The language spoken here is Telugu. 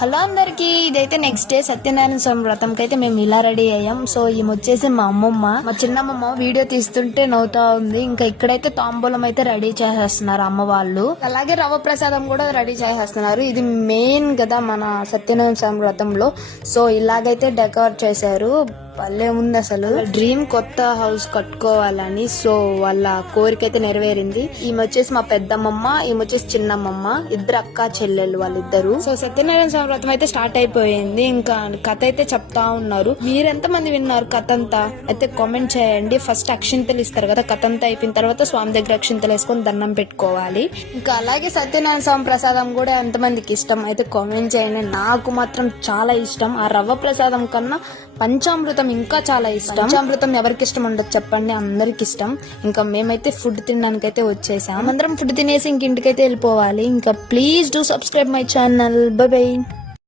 హలో అందరికి, ఇదైతే నెక్స్ట్ డే సత్యనారాయణ స్వామి వ్రతంకి అయితే మేము ఇలా రెడీ అయ్యాం. సో ఈమె వచ్చేసి మా అమ్మమ్మ, మా చిన్నమ్మమ్మ వీడియో తీస్తుంటే నవ్వుతా ఉంది. ఇంకా ఇక్కడైతే తాంబూలం అయితే రెడీ చేసేస్తున్నారు అమ్మ వాళ్ళు. అలాగే రవ్వ ప్రసాదం కూడా రెడీ చేసేస్తున్నారు. ఇది మెయిన్ కదా మన సత్యనారాయణ స్వామి వ్రతంలో. సో ఇలాగైతే డెకరేట్ చేశారు. భలే ఉంది అసలు. డ్రీమ్ కొత్త హౌస్ కట్టుకోవాలని, సో వాళ్ళ కోరిక అయితే నెరవేరింది. ఈమె వచ్చేసి మా పెద్దమ్మమ్మ, ఈమె వచ్చేసి చిన్నమ్మమ్మ, ఇద్దరు అక్క చెల్లెళ్ళు వాళ్ళిద్దరు. సో సత్యనారాయణ స్వామి వ్రతం అయితే స్టార్ట్ అయిపోయింది. ఇంకా కథ అయితే చెప్తా ఉన్నారు. మీరెంత మంది విన్నారు కథ అంతా అయితే కామెంట్ చేయండి. ఫస్ట్ అక్షింతలు ఇస్తారు కదా, కథ అంతా అయిపోయిన తర్వాత స్వామి దగ్గర అక్షింతలు వేసుకొని దండం పెట్టుకోవాలి. ఇంకా అలాగే సత్యనారాయణ స్వామి ప్రసాదం కూడా ఎంతమందికి ఇష్టం అయితే కామెంట్ చేయండి. నాకు మాత్రం చాలా ఇష్టం. ఆ రవ్వ ప్రసాదం కన్నా పంచామృతం ఇంకా చాలా ఇష్టం. పంచామృతం ఎవరికి ఇష్టం ఉండదు చెప్పండి, అందరికి ఇష్టం. ఇంకా మేమైతే ఫుడ్ తినడానికి అయితే వచ్చేసాం. అందరం ఫుడ్ తినేసి ఇంటికైతే వెళ్ళిపోవాలి. ఇంకా please do subscribe my channel. By by.